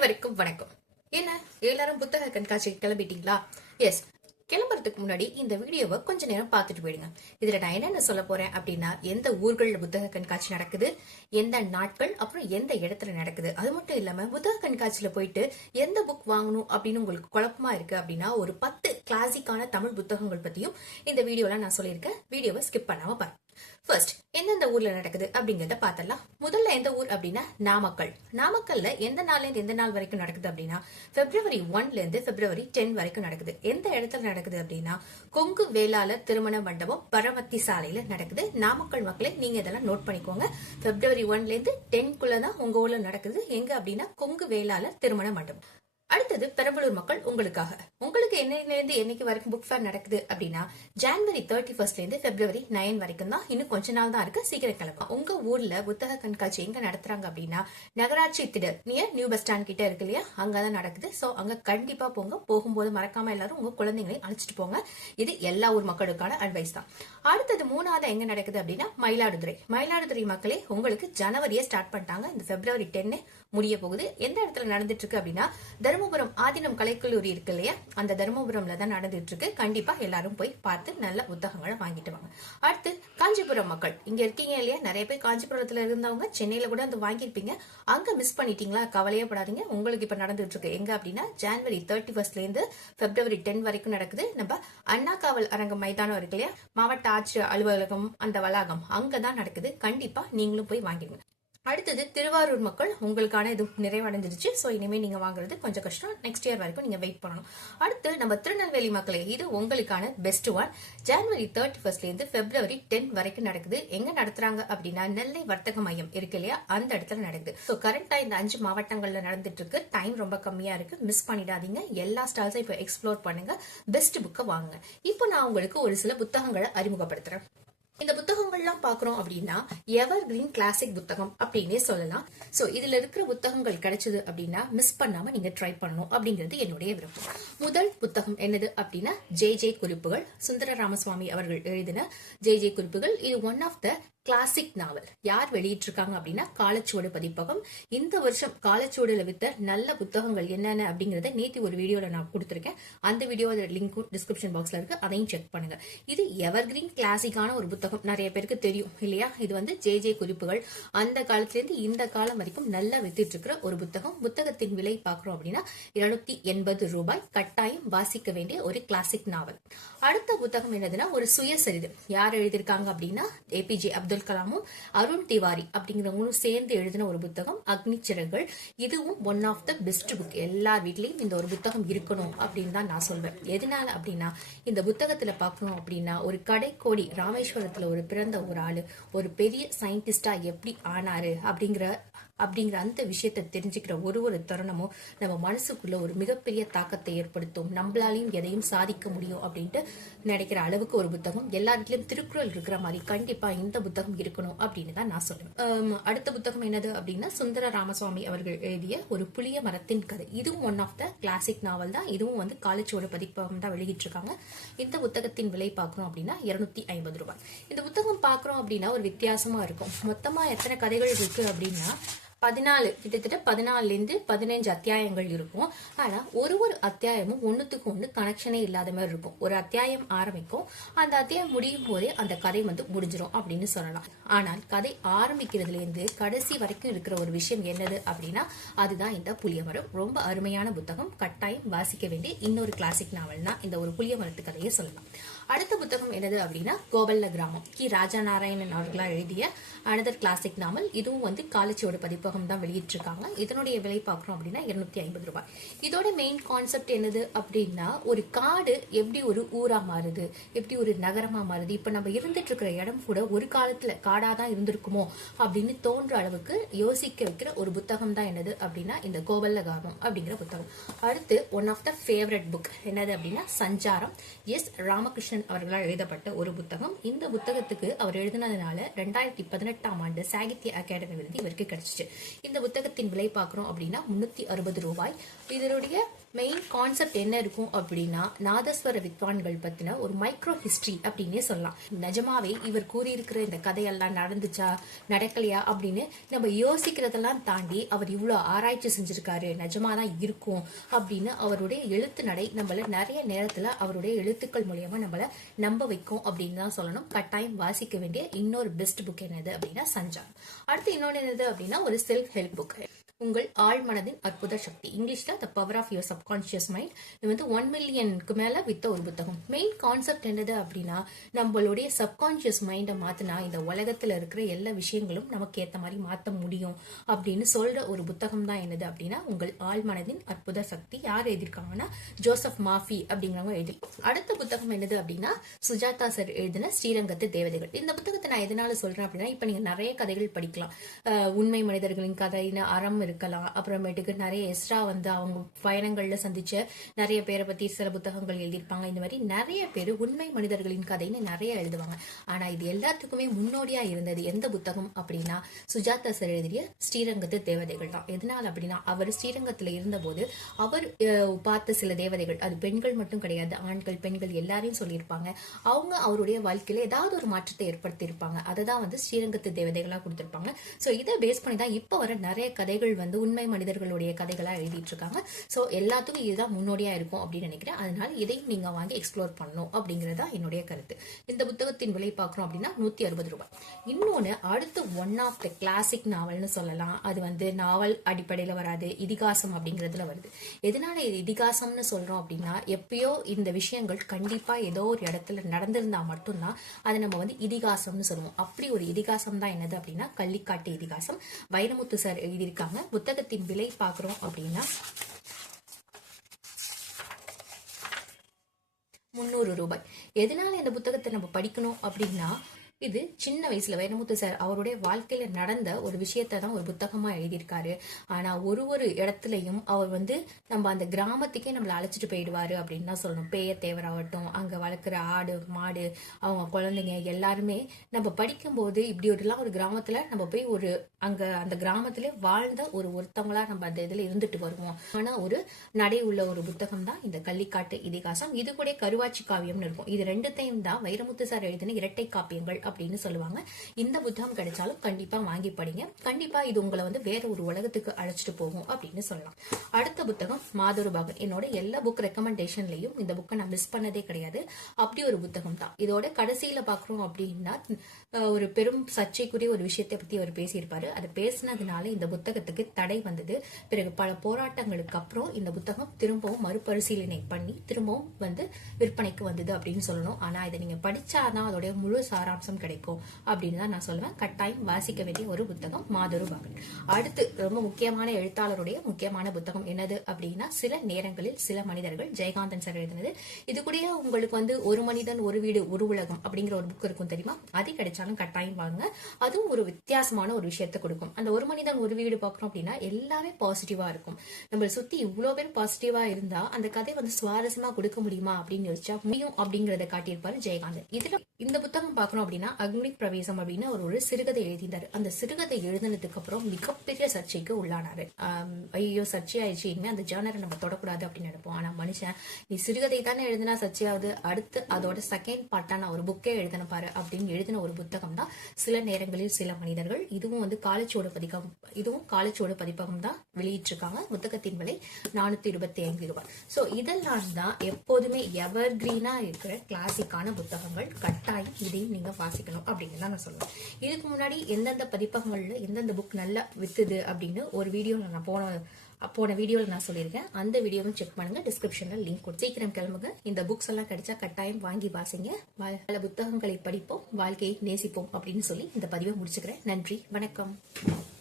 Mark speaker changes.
Speaker 1: அனைவருக்கும் வணக்கம். என்ன எல்லாரும் புத்தக கண்காட்சிக்கு கிளம்பிட்டீங்களா? எஸ் கிளம்புறதுக்கு முன்னாடி இந்த வீடியோவை கொஞ்ச நேரம் பார்த்துட்டு போயிடுங்க. இதுல நான் என்னென்ன சொல்ல போறேன் அப்படின்னா எந்த ஊர்கள்ல புத்தக கண்காட்சி நடக்குது எந்த நாட்கள் அப்புறம் எந்த இடத்துல நடக்குது. அது மட்டும் இல்லாம புத்தக கண்காட்சியில போயிட்டு எந்த புக் வாங்கணும் அப்படின்னு உங்களுக்கு குழப்பமா இருக்கு அப்படின்னா ஒரு பத்து கிளாசிக்கான தமிழ் புத்தகங்கள் பத்தியும் இந்த வீடியோல நான் சொல்லியிருக்கேன். வீடியோவை ஸ்கிப் பண்ணாம பாருங்க. ஃபர்ஸ்ட் எந்தெந்த ஊர்ல நடக்குது அப்படிங்கறத பார்த்தலாம் முதல்ல எந்த ஊர் அப்படின்னா நாமக்கல். நாமக்கல்ல எந்த நாள்ல இருந்து எந்த நாள் வரைக்கும் நடக்குது அப்படின்னா பிப்ரவரி ஒன்ல இருந்து பிப்ரவரி டென் வரைக்கும் நடக்குது. எந்த இடத்துல நடக்குது அப்படின்னா கொங்கு வேளாளர் திருமண மண்டபம் பரமத்தி சாலையில நடக்குது. நாமக்கல் மக்களை நீங்க இதெல்லாம் நோட் பண்ணிக்கோங்க. பிப்ரவரி ஒன்ல இருந்து டென்குள்ள தான் உங்க ஊர்ல நடக்குது. எங்க அப்படின்னா கொங்கு வேளாளர் திருமண மண்டபம். அடுத்தது பெரம்பலூர் மக்கள் உங்களுக்காக. உங்களுக்கு என்னையில இருந்து என்னைக்கு வரைக்கும் புக் ஃபேர் நடக்குது அப்படின்னா ஜான்வரி தேர்ட்டி ஃபர்ஸ்ட்ல இருந்து பிப்ரவரி நைன் வரைக்கும் தான் இன்னும் கொஞ்ச நாள் தான் இருக்கு சீக்கிரம் கிளம்பலாம். உங்க ஊர்ல புத்தக கண்காட்சி எங்க நடத்துறாங்க அப்படின்னா நகராட்சி திடல் நியர் நியூ பஸ் ஸ்டாண்ட் கிட்ட இருக்கு இல்லையா? அங்கதான் நடக்குது. சோ அங்க கண்டிப்பா போங்க. போகும்போது மறக்காம எல்லாரும் உங்க குழந்தைங்களை அழைச்சிட்டு போங்க. இது எல்லா ஊர் மக்களுக்கான அட்வைஸ் தான். அடுத்தது மூணாவது எங்க நடக்குது அப்படின்னா மயிலாடுதுறை. மயிலாடுதுறை மக்களே உங்களுக்கு ஜனவரியே ஸ்டார்ட் பண்ணிட்டாங்க. இந்த பிப்ரவரி டென்னு முடிய போகுது. எந்த இடத்துல நடந்துட்டு இருக்கு அப்படின்னா தருமபுரம் ஆதினம் கலைக்கல்லூரி இருக்கு இல்லையா? அந்த தருமபுரம்ல தான் நடந்துட்டு இருக்கு கண்டிப்பா எல்லாரும் போய் பார்த்து நல்ல புத்தகங்களை வாங்கிட்டு வாங்க. அடுத்து காஞ்சிபுரம் மக்கள். இங்க இருக்கீங்க இல்லையா? நிறைய பேர் காஞ்சிபுரத்துல இருந்தவங்க சென்னையில கூட வந்து வாங்கியிருப்பீங்க. அங்க மிஸ் பண்ணிட்டீங்களா? கவலையே படாதீங்க. உங்களுக்கு இப்ப நடந்துட்டு இருக்கு எங்க அப்படின்னா ஜான்வரி தேர்ட்டி ஃபர்ஸ்ட்ல இருந்து பிப்ரவரி டென் வரைக்கும் நடக்குது. நம்ம அண்ணா காவல் அரங்கம் மைதானம் இருக்கு இல்லையா? மாவட்ட ஆட்சியர் அலுவலகம் அந்த வளாகம் அங்கதான் நடக்குது. கண்டிப்பா நீங்களும் போய் வாங்கிடுங்க அடுத்தது திருவாரூர் மக்கள் உங்களுக்கான இது நிறைவடைஞ்சிருச்சு. ஸோ இனிமேல் நீங்கள் வாங்குறது கொஞ்சம் கஷ்டம். நெக்ஸ்ட் இயர் வரைக்கும் நீங்கள் வெயிட் பண்ணணும். அடுத்து நம்ம திருநெல்வேலி மக்களே இது உங்களுக்கான பெஸ்ட் ஒன் ஜனவரி தேர்ட்டி ஃபர்ஸ்ட்லேருந்து பிப்ரவரி டென் வரைக்கும் நடக்குது. எங்கே நடத்துகிறாங்க அப்படின்னா நெல்லை வர்த்தக மையம் இருக்கு இல்லையா? அந்த இடத்துல நடக்குது. ஸோ கரெக்டாக இந்த அஞ்சு மாவட்டங்களில் நடந்துட்டு இருக்கு டைம் ரொம்ப கம்மியாக இருக்கு. மிஸ் பண்ணிடாதீங்க. எல்லா ஸ்டால்ஸும் இப்போ எக்ஸ்ப்ளோர் பண்ணுங்க. பெஸ்ட் புக்கை வாங்குங்க. இப்போ நான் உங்களுக்கு ஒரு சில புத்தகங்களை அறிமுகப்படுத்துகிறேன் இந்த புத்தகங்கள்லாம் பாக்குறோம் அப்படின்னா எவர் கிரீன் கிளாசிக் புத்தகம் அப்படின்னே சொல்லலாம். சோ இதுல இருக்கிற புத்தகங்கள் கிடைச்சது அப்படின்னா மிஸ் பண்ணாம நீங்க ட்ரை பண்ணணும் அப்படிங்கிறது என்னுடைய விருப்பம். முதல் புத்தகம் என்னது அப்படின்னா ஜே ஜே குறிப்புகள் சுந்தர ராமசுவாமி அவர்கள் எழுதின ஜே ஜே குறிப்புகள் இது one of the classic novel யார் வெளியிட்டிருக்காங்க அப்படின்னா காலச்சுவடு பதிப்பகம். இந்த வருஷம் காலச்சுவடுல வித்த நல்ல புத்தகங்கள் என்னென்ன அப்படிங்கறத நேத்தி ஒரு வீடியோல நான் கொடுத்திருக்கேன். அந்த வீடியோ லிங்க்கும் டிஸ்கிரிப்ஷன் பாக்ஸ்ல இருக்கு. அதையும் செக் பண்ணுங்க. இது எவர்கிரீன் கிளாசிக்கான ஒரு புத்தகம். நிறைய பேருக்கு தெரியும் இல்லையா? இது வந்து ஜே ஜே குறிப்புகள். அந்த காலத்துல இருந்து இந்த காலம் வரைக்கும் நல்லா வித்துட்டு இருக்கிற ஒரு புத்தகம். புத்தகத்தின் விலை பாக்குறோம் அப்படின்னா இருநூத்தி எண்பது ரூபாய். கட்டாயம் வாசிக்க வேண்டிய ஒரு கிளாசிக் நாவல் அடுத்த புத்தகம் என்னதுன்னா ஒரு சுயசரிதை. யார் எழுதியிருக்காங்க அப்படின்னா ஏபிஜே அப்துல் கலாமும் அருண் திவாரி அப்படிங்கிறவங்களும் சேர்ந்து எழுதின ஒரு புத்தகம் அக்னி சிறகுகள். இதுவும் one of the best book எல்லா வீட்லேயும் இந்த ஒரு புத்தகம் இருக்கணும் அப்படின்னு தான் நான் சொல்வேன். எதனால அப்படின்னா இந்த புத்தகத்தில் பார்க்கணும் அப்படின்னா ஒரு கடைக்கோடி ராமேஸ்வரத்தில் ஒரு பிறந்த ஒரு ஆள் ஒரு பெரிய சயின்டிஸ்டாக எப்படி ஆனாரு அப்படிங்கிற அப்படிங்கிற அந்த விஷயத்தை தெரிஞ்சுக்கிற ஒரு ஒரு தருணமும் நம்ம மனசுக்குள்ள ஒரு மிகப்பெரிய தாக்கத்தை ஏற்படுத்தும். நம்மளாலையும் எதையும் சாதிக்க முடியும் அப்படின்ட்டு நினைக்கிற அளவுக்கு ஒரு புத்தகம். எல்லா வீட்லயும் திருக்குறள் இருக்கிற மாதிரி கண்டிப்பா இந்த புத்தகம் இருக்கணும் அப்படின்னு தான் நான் சொல்லுவேன். அடுத்த புத்தகம் என்னது அப்படின்னா சுந்தர ராமசுவாமி அவர்கள் எழுதிய ஒரு புளிய மரத்தின் கதை. இதுவும் one of the classic novel தான். இதுவும் வந்து காலேஜோட பதிப்பகம் தான் வெளியிட்டிருக்காங்க. இந்த புத்தகத்தின் விலை பார்க்கணும் அப்படின்னா இருநூத்தி ஐம்பது ரூபாய். இந்த புத்தகம் பார்க்குறோம் அப்படின்னா ஒரு வித்தியாசமா இருக்கும். மொத்தமா எத்தனை கதைகள் இருக்கு அப்படின்னா பதினாலு கிட்டத்தட்ட பதினாலுலேருந்து பதினஞ்சு அத்தியாயங்கள் இருக்கும். ஆனால் ஒரு ஒரு அத்தியாயமும் ஒன்றுத்துக்கு ஒன்று கனெக்ஷனே இல்லாத மாதிரி இருக்கும். ஒரு அத்தியாயம் ஆரம்பிக்கும். அந்த அத்தியாயம் முடியும் போதே அந்த கதை வந்து முடிஞ்சிடும் அப்படின்னு சொல்லலாம். ஆனால் கதை ஆரம்பிக்கிறதுலேருந்து கடைசி வரைக்கும் இருக்கிற ஒரு விஷயம் என்னது அப்படின்னா அதுதான் இந்த புளியமரம். ரொம்ப அருமையான புத்தகம். கட்டாயம் வாசிக்க வேண்டிய இன்னொரு கிளாசிக் நாவல்னா இந்த ஒரு புளியமரத்து கதையை சொல்லலாம். அடுத்த புத்தகம் என்னது அப்படின்னா கோபல்ல கிராமம். கி. ராஜா நாராயணன் அவர்களால் எழுதிய அனதர் கிளாசிக் நாவல் இதுவும் வந்து காலேஜோட பதிப்பகம் தான் வெளியிட்டிருக்காங்க. இதனுடைய விலை பார்க்குறோம் அப்படின்னா இருநூத்தி ஐம்பது ரூபாய். இதோட மெயின் கான்செப்ட் என்னது அப்படின்னா ஒரு காடு எப்படி ஒரு ஊரா மாறுது எப்படி ஒரு நகரமா மாறுது. இப்ப நம்ம இருந்துட்டு இருக்கிற இடம் கூட ஒரு காலத்துல காடா தான் இருந்திருக்குமோ அப்படின்னு தோன்ற அளவுக்கு யோசிக்க வைக்கிற ஒரு புத்தகம் தான் என்னது அப்படின்னா இந்த கோபல்ல கிராமம் அப்படிங்கிற புத்தகம். அடுத்து one of the favourite book என்னது அப்படின்னா சஞ்சாரம். எஸ் ராமகிருஷ்ணன் அவர்களால் எழுதப்பட்ட ஒரு புத்தகம். இந்த புத்தகத்துக்கு அவர் எழுதினதுனால ரெண்டாயிரத்தி பதினெட்டாம் ஆண்டு சாகித்ய அகாடமி விருது இவருக்கு கிடைச்சிச்சு. இந்த புத்தகத்தின் விலை பார்க்குறோம் அப்படின்னா முன்னூத்தி அறுபது ரூபாய். இதனுடைய மெயின் கான்செப்ட் என்ன இருக்கும் அப்படின்னா நாதஸ்வர வித்வான்கள் பத்தின ஒரு மைக்ரோ ஹிஸ்டரி அப்படின்னே சொல்லலாம். நிஜமாவே இவர் கூறியிருக்கிற இந்த கதையெல்லாம் நடந்துச்சா நடக்கலையா அப்படின்னு நம்ம யோசிக்கிறதெல்லாம் தாண்டி அவர் இவ்வளோ ஆராய்ச்சி செஞ்சிருக்காரு நிஜமா தான் இருக்கும் அப்படின்னு அவருடைய எழுத்து நடை நம்மள நிறைய நேரத்துல அவருடைய எழுத்துக்கள் மூலியமா நம்மள நம்ப வைக்கும் அப்படின்னு தான் சொல்லணும். கட்டாயம் வாசிக்க வேண்டிய இன்னொரு பெஸ்ட் புக் என்னது அப்படின்னா சஞ்சான் அடுத்து இன்னொன்று என்னது அப்படின்னா ஒரு செல்ஃப் ஹெல்ப் புக் உங்கள் ஆழ் மனதின் அற்புத சக்தி. இங்கிலீஷ்ல the power of your subconscious mind இது வந்து ஒன் மில்லியனுக்கு மேல வித்த ஒரு புத்தகம். மெயின் கான்செப்ட் என்னது அப்படின்னா நம்மளுடைய சப்கான்சியஸ் மைண்டை மாத்தினா இந்த உலகத்துல இருக்கிற எல்லா விஷயங்களும் நமக்கு ஏத்த மாதிரி மாற்ற முடியும் அப்படின்னு சொல்ற ஒரு புத்தகம் தான் என்னது அப்படின்னா உங்கள் ஆழ் மனதின் அற்புத சக்தி. யார் எழுதியிருக்காங்கன்னா ஜோசப் மாஃபி அப்படிங்கிறவங்க எழுதி அடுத்த புத்தகம் என்னது அப்படின்னா சுஜாதா சார் எழுதின ஸ்ரீரங்கத்து தேவதைகள். இந்த புத்தகத்தை நான் எதனால சொல்றேன் அப்படின்னா இப்ப நீங்க நிறைய கதைகள் படிக்கலாம். உண்மை மனிதர்களின் கதை அறம் இருக்கலாம் அப்புறமேட்டுக்கு நிறைய எஸ்ரா வந்து அவங்க பயணங்கள்ல சந்திச்ச நிறைய பேரை பத்தி சில புத்தகங்கள் எழுதியிருப்பாங்க. இந்த மாதிரி நிறைய பேர் உண்மை மனிதர்களின் கதைன்னு நிறைய எழுதுவாங்க. ஆனா இது எல்லாத்துக்குமே முன்னோடியா இருந்தது எந்த புத்தகம் அப்படின்னா சுஜாதா சார் எழுதிய ஸ்ரீரங்கத்து தேவதைகள் தான். எதனால அப்படின்னா அவர் ஸ்ரீரங்கத்துல இருந்தபோது அவர் பார்த்த சில தேவதைகள் அது பெண்கள் மட்டும் கிடையாது ஆண்கள் பெண்கள் எல்லாரையும் சொல்லியிருப்பாங்க. அவங்க அவருடைய வாழ்க்கையில ஏதாவது ஒரு மாற்றத்தை ஏற்படுத்தியிருப்பாங்க. அதை தான் வந்து ஸ்ரீரங்கத்து தேவதைகளா கொடுத்திருப்பாங்க. ஸோ இதை பேஸ் பண்ணி தான் இப்போ வர நிறைய கதைகள் வந்து உண்மை மனிதர்களுடைய கதைகளாக எழுதிட்டு இருக்காங்க ஸோ எல்லாத்துக்கும் இதுதான் முன்னோடியாக இருக்கும் அப்படின்னு நினைக்கிறேன். அதனால இதையும் நீங்கள் வாங்கி எக்ஸ்ப்ளோர் பண்ணணும் அப்படிங்கிறதா என்னுடைய கருத்து. இந்த புத்தகத்தின் விலை பார்க்குறோம் அப்படின்னா நூற்றி அறுபது ரூபாய். இன்னொன்று அடுத்து ஒன் ஆஃப் த கிளாசிக் நாவல்னு சொல்லலாம். அது வந்து நாவல் அடிப்படையில் வராது இதிகாசம் அப்படிங்கிறதுல வருது. எதனால இது இதிகாசம்னு சொல்கிறோம் அப்படின்னா எப்பயோ இந்த விஷயங்கள் கண்டிப்பாக ஏதோ ஒரு இடத்துல நடந்திருந்தால் மட்டும்தான் அதை நம்ம வந்து இதிகாசம்னு சொல்லுவோம். அப்படி ஒரு இதிகாசம் தான் என்னது அப்படின்னா கள்ளிக்காட்டு இதிகாசம். வைரமுத்து சார் எழுதியிருக்காங்க. புத்தகத்தின் விலை பார்க்குறோம் அப்படின்னா முந்நூறு ரூபாய். எதனால இந்த புத்தகத்தை நம்ம படிக்கணும் அப்படின்னா இது சின்ன வயசுல வைரமுத்து சார் அவருடைய வாழ்க்கையில நடந்த ஒரு விஷயத்த தான் ஒரு புத்தகமா எழுதியிருக்காரு. ஆனா ஒரு ஒரு இடத்துலயும் அவர் வந்து நம்ம அந்த கிராமத்துக்கே நம்மளை அழைச்சிட்டு போயிடுவாரு அப்படின்னு தான் சொல்லணும். பேய ஆகட்டும் அங்க வளர்க்குற ஆடு மாடு அவங்க குழந்தைங்க எல்லாருமே நம்ம படிக்கும்போது இப்படி ஒரு எல்லாம் ஒரு கிராமத்துல நம்ம போய் ஒரு அங்க அந்த கிராமத்துல வாழ்ந்த ஒரு ஒருத்தவங்களா நம்ம அந்த இதுல இருந்துட்டு வருவோம். ஆனா ஒரு நடை உள்ள ஒரு புத்தகம் தான் இந்த கள்ளிக்காட்டு இதிகாசம். இது கூட கருவாச்சி காவியம்னு இருக்கும். இது ரெண்டுத்தையும் தான் வைரமுத்து சார் எழுதின இரட்டை காப்பியங்கள் அப்படின்னு சொல்லுவாங்க. இந்த புத்தகம் கிடைச்சாலும் கண்டிப்பா வாங்கி படிங்க. கண்டிப்பா இது உங்களை வந்து வேற ஒரு உலகத்துக்கு அழைச்சிட்டு போகும் அப்படின்னு சொல்லலாம். அடுத்த புத்தகம் மாதொரு பாகன். என்னோட எல்லா புக் ரெக்கமெண்டேஷன்லயும் இந்த புக்கை நான் மிஸ் பண்ணதே கிடையாது. அப்படி ஒரு புத்தகம் தான். இதோட கடைசியில பாக்குறோம் அப்படின்னா ஒரு பெரும் சர்ச்சைக்குரிய ஒரு விஷயத்தை பத்தி அவர் பேசியிருப்பாரு. அதை பேசினதுனால இந்த புத்தகத்துக்கு தடை வந்தது. பிறகு பல போராட்டங்களுக்கு அப்புறம் இந்த புத்தகம் திரும்பவும் மறுபரிசீலனை பண்ணி திரும்பவும் வந்து விற்பனைக்கு வந்தது அப்படின்னு சொல்லணும். ஆனா இதை நீங்க படிச்சாதான் அதோடைய முழு சாராம்சம் கிடைக்கும் அப்படின்னு தான் நான் சொல்லுவேன் கட்டாயம் வாசிக்க வேண்டிய ஒரு புத்தகம் மாதொரு அடுத்து ரொம்ப முக்கியமான எழுத்தாளருடைய முக்கியமான புத்தகம் என்னது அப்படின்னா சில நேரங்களில் சில மனிதர்கள் ஜெயகாந்தன் சார் எழுதினது. இது கூடயே உங்களுக்கு வந்து ஒரு மனிதன் ஒரு வீடு ஒரு உலகம் அப்படிங்கிற ஒரு புக் இருக்கும் தெரியுமா? அது கிடைச்சாலும் கட்டாயம் வாங்க அதுவும் ஒரு வித்தியாசமான ஒரு விஷயத்தை கொடுக்கும். அந்த ஒரு மனிதன் ஒரு வீடு பார்க்கறோம் அப்படின்னா எல்லாமே பாசிட்டிவா இருக்கும். நம்மளை சுத்தி இவ்வளவு பேர் பாசிட்டிவா இருந்தா அந்த கதை வந்து சுவாரஸ்யமா கொடுக்க முடியுமா அப்படின்னு யோசிச்சா முடியும் அப்படிங்கறத காட்டியிருப்பாரு ஜெயகாந்தன். இதுல இந்த புத்தகம் பார்க்கணும் அப்படின்னா அக்னி பிரவேசம் அப்படின்னு அவர் ஒரு சிறுகதை எழுதினார் அந்த சிறுகதை எழுதினதுக்கு அப்புறம் மிகப்பெரிய சர்ச்சைக்கு உள்ளானாரு. ஐயோ சர்ச்சை ஆயிடுச்சு. இனிமே அந்த ஜேனரை நம்ம தொடக்கூடாது அப்படின்னு நினைப்போம். ஆனா மனுஷன் நீ சிறுகதை தானே எழுதினா சர்ச்சையாவது? அடுத்து அதோட செகண்ட் பார்ட்டான ஒரு புக்கே எழுதின பாரு அப்படின்னு எழுதின ஒரு புத்தகம் தான் சில நேரங்களில் சில மனிதர்கள் இதுவும் வந்து காலச்சோடு பதிக்கம் இதுவும் காலச்சோடு பதிப்பகம் தான் வெளியிட்டிருக்காங்க. புத்தகத்தின் விலை நானூத்தி இருபத்தி ஐந்து ரூபாய். ஸோ இதெல்லாம் தான் எப்போதுமே எவர் கிரீனா இருக்கிற கிளாசிக்கான புத்தகங்கள். கட்டாயம் இதையும் நீங்க வாசிக்கணும் அப்படின்னு தான் நான் சொல்லுவேன் இதுக்கு முன்னாடி எந்தெந்த பதிப்பகங்களில் எந்தெந்த புக் நல்லா வித்துது அப்படின்னு ஒரு வீடியோ நான் போன போன வீடியோவில் நான் சொல்லியிருக்கேன். அந்த வீடியோவும் செக் பண்ணுங்க. டிஸ்கிரிப்ஷனில் லிங்க் கொடுத்து சீக்கிரம் கிளம்புங்க. இந்த புக்ஸ் எல்லாம் கிடைச்சா கட்டாயம் வாங்கி வாசிங்க. பல புத்தகங்களை படிப்போம். வாழ்க்கையை நேசிப்போம் அப்படின்னு சொல்லி இந்த பதிவை முடிச்சுக்கிறேன். நன்றி. வணக்கம்.